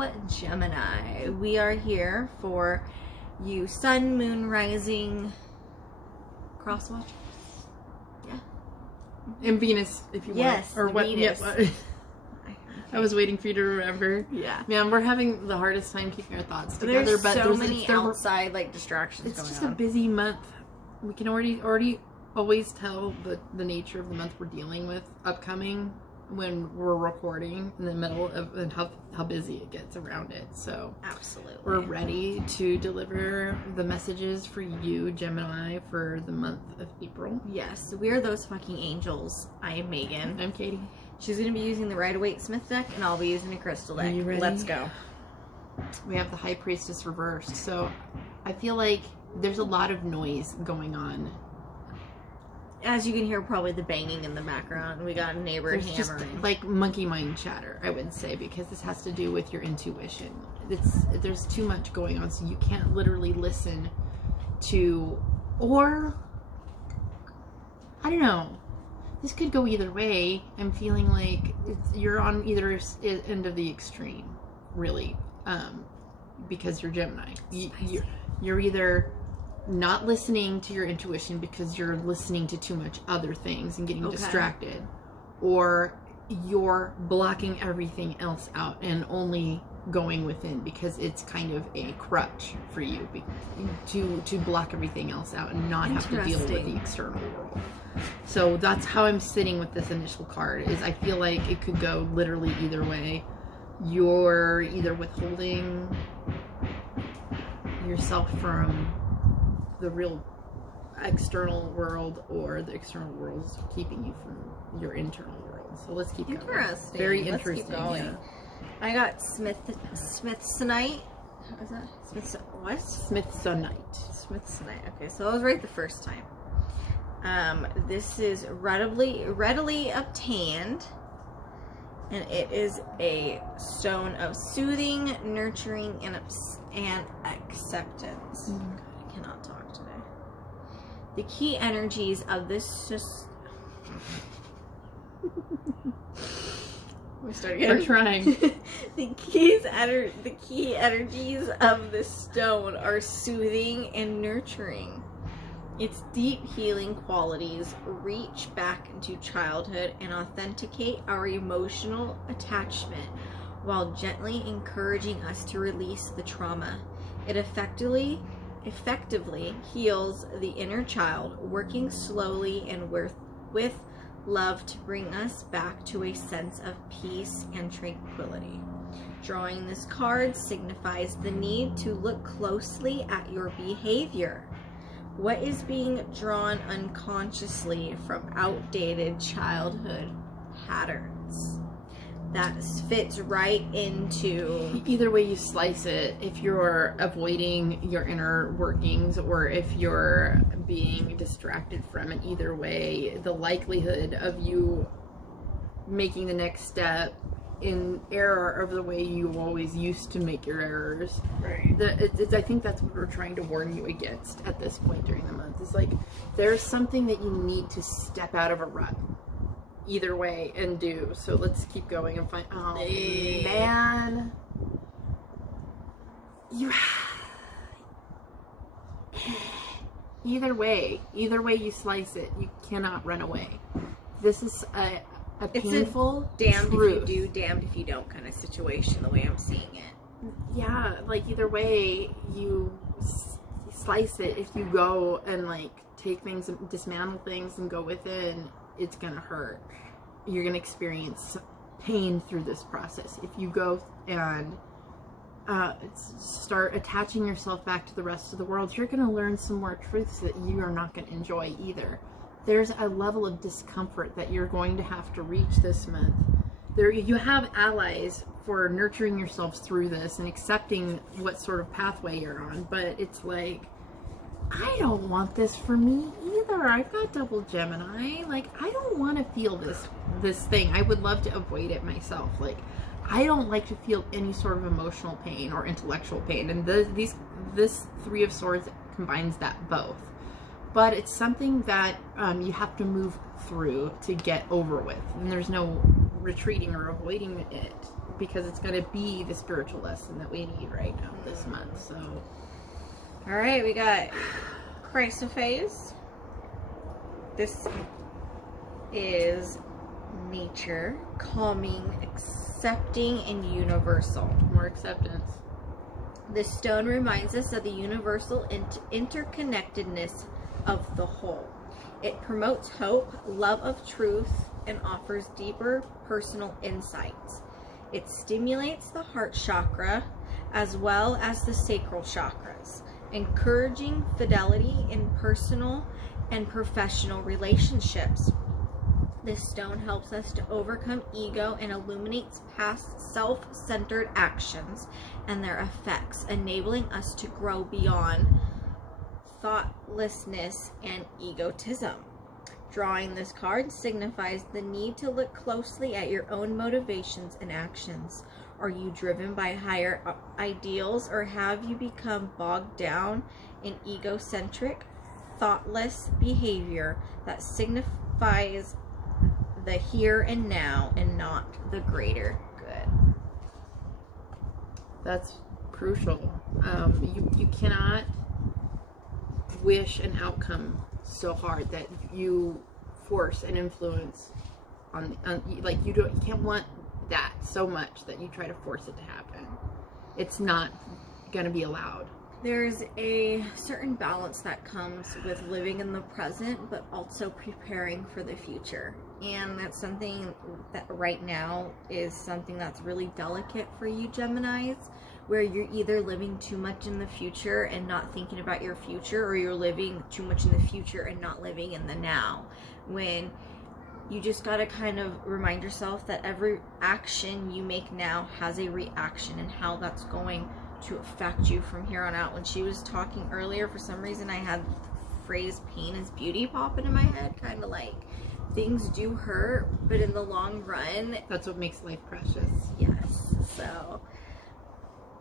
Hello, Gemini. We are here for you sun, moon, rising, cross watchers. Yeah. And Venus, if you want. Or what? Venus. Yeah, I was waiting for you to remember. Yeah. Man, we're having the hardest time keeping our thoughts together. There's so many outside distractions going on. It's just a busy month. We can already always tell the nature of the month we're dealing with upcoming when we're recording in the middle of, and how busy it gets around it. So absolutely, we're ready to deliver the messages for you, Gemini, for the month of April. Yes, we are those fucking angels. I am Megan. I'm Katie. She's going to be using the Rider-Waite-Smith deck, and I'll be using a crystal deck. Are you ready? Let's go. We have the High Priestess reversed, so I feel like there's a lot of noise going on. As you can hear, probably the banging in the background. We got a neighbor hammering. Just like monkey mind chatter, I would say, because this has to do with your intuition. There's too much going on, so you can't literally listen to, or I don't know. This could go either way. I'm feeling like you're on either end of the extreme, really, because you're Gemini. You're either not listening to your intuition because you're listening to too much other things and getting distracted, or you're blocking everything else out and only going within because it's kind of a crutch for you to block everything else out and not have to deal with the external world. So that's how I'm sitting with this initial card, is I feel like it could go literally either way. You're either withholding yourself from the real external world, or the external world is keeping you from your internal world. So let's keep going. Interesting. Very Let's interesting. Keep going. Yeah. I got Smithsonite. How is that? What? Smithsonite. Smithsonite. Okay, so I was right the first time. This is readily obtained, and it is a stone of soothing, nurturing, and acceptance. I cannot talk today. The key energies of this We're trying. The key energies of this stone are soothing and nurturing. Its deep healing qualities reach back into childhood and authenticate our emotional attachment while gently encouraging us to release the trauma. It effectively heals the inner child, working slowly and with love to bring us back to a sense of peace and tranquility. Drawing this card signifies the need to look closely at your behavior. What is being drawn unconsciously from outdated childhood patterns? That fits right into... Either way you slice it, if you're avoiding your inner workings or if you're being distracted from it, either way, the likelihood of you making the next step in error of the way you always used to make your errors. Right. I think that's what we're trying to warn you against at this point during the month. It's like there's something that you need to step out of a rut either way and do. So let's keep going and find. Oh man, either way you slice it, you cannot run away. This is a painful, damned truth. if you do, damned if you don't kind of situation, the way I'm seeing it. Yeah, like either way you slice it. If you go and like take things, dismantle things and go within, it's gonna hurt. You're gonna experience pain through this process. If you go and start attaching yourself back to the rest of the world, you're gonna learn some more truths that you are not gonna enjoy either. There's a level of discomfort that you're going to have to reach this month. You have allies for nurturing yourselves through this and accepting what sort of pathway you're on, but it's like, I don't want this for me either. I've got double Gemini. Like, I don't want to feel this thing. I would love to avoid it myself. Like, I don't like to feel any sort of emotional pain or intellectual pain, and this Three of Swords combines that both. But it's something that you have to move through to get over with, and there's no retreating or avoiding it. because it's going to be the spiritual lesson that we need right now this month. So, all right, we got Chrysophase. This is nature, calming, accepting, and universal. More acceptance. This stone reminds us of the universal interconnectedness of the whole. It promotes hope, love of truth, and offers deeper personal insights. It stimulates the heart chakra as well as the sacral chakras, encouraging fidelity in personal and professional relationships. This stone helps us to overcome ego and illuminates past self-centered actions and their effects, enabling us to grow beyond thoughtlessness and egotism. Drawing this card signifies the need to look closely at your own motivations and actions. Are you driven by higher ideals, or have you become bogged down in egocentric, thoughtless behavior that signifies the here and now and not the greater good? That's crucial. You cannot wish an outcome so hard that you force an influence on like you can't want that so much that you try to force it to happen. It's not going to be allowed. There's a certain balance that comes with living in the present, but also preparing for the future. And that's something that right now is something that's really delicate for you Geminis, where you're either living too much in the future and not thinking about your future, or you're living too much in the future and not living in the now. When you just got to kind of remind yourself that every action you make now has a reaction, and how that's going to affect you from here on out. When she was talking earlier, for some reason I had the phrase pain is beauty pop into my head, kind of like things do hurt, but in the long run, that's what makes life precious. Yes. So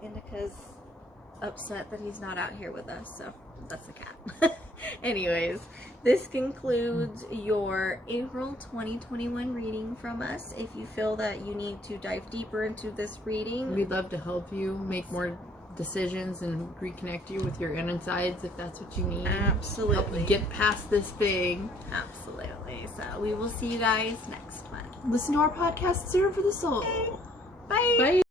Indica's upset that he's not out here with us, so that's the cat. Anyways, this concludes your April 2021 reading from us. If you feel that you need to dive deeper into this reading, we'd love to help you make more decisions and reconnect you with your inner insides if that's what you need. Absolutely. Help you get past this thing. Absolutely. So we will see you guys next month. Listen to our podcast, Serum for the Soul. Okay. Bye. Bye.